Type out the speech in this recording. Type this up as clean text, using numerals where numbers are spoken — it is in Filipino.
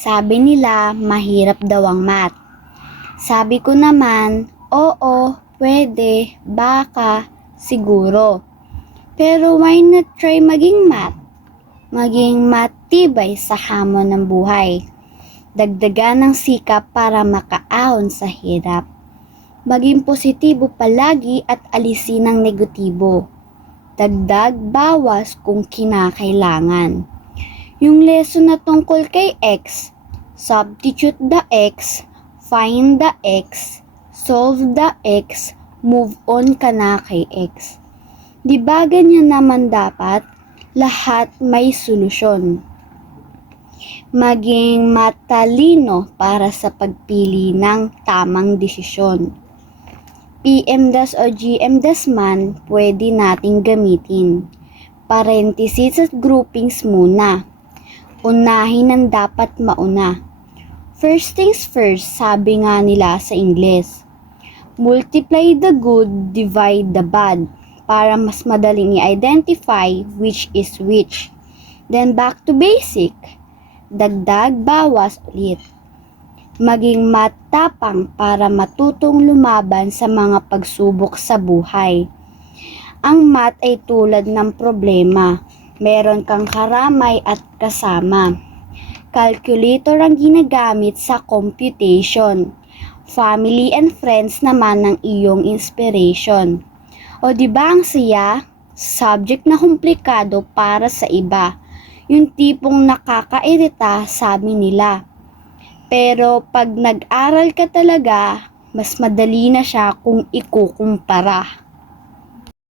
Sabi nila, mahirap daw ang math. Sabi ko naman, oo, pwede, baka, siguro. Pero why not try maging math? Maging matibay sa hamon ng buhay. Dagdagan ng sikap para makaahon sa hirap. Maging positibo palagi at alisin ang negatibo. Dagdag, bawas kung kinakailangan. Yung lesson na tungkol kay X, substitute the X, find the X, solve the X, move on ka na kay X. Di ba ganyan naman dapat? Lahat may solusyon. Maging matalino para sa pagpili ng tamang desisyon. PMDAS o GMDAS man pwede nating gamitin. Parenthesis at groupings muna. Unahin ang dapat mauna. First things first, sabi nga nila sa Ingles. Multiply the good, divide the bad, para mas madaling i-identify which is which. Then back to basic. Dagdag, bawas ulit. Maging matapang para matutong lumaban sa mga pagsubok sa buhay. Ang math ay tulad ng problema. Meron kang karamay at kasama. Calculator ang ginagamit sa computation. Family and friends naman ang iyong inspiration. O di ba ang saya? Subject na komplikado para sa iba. Yung tipong nakakairita, sabi nila. Pero pag nag-aral ka talaga, mas madali na siya kung ikukumpara.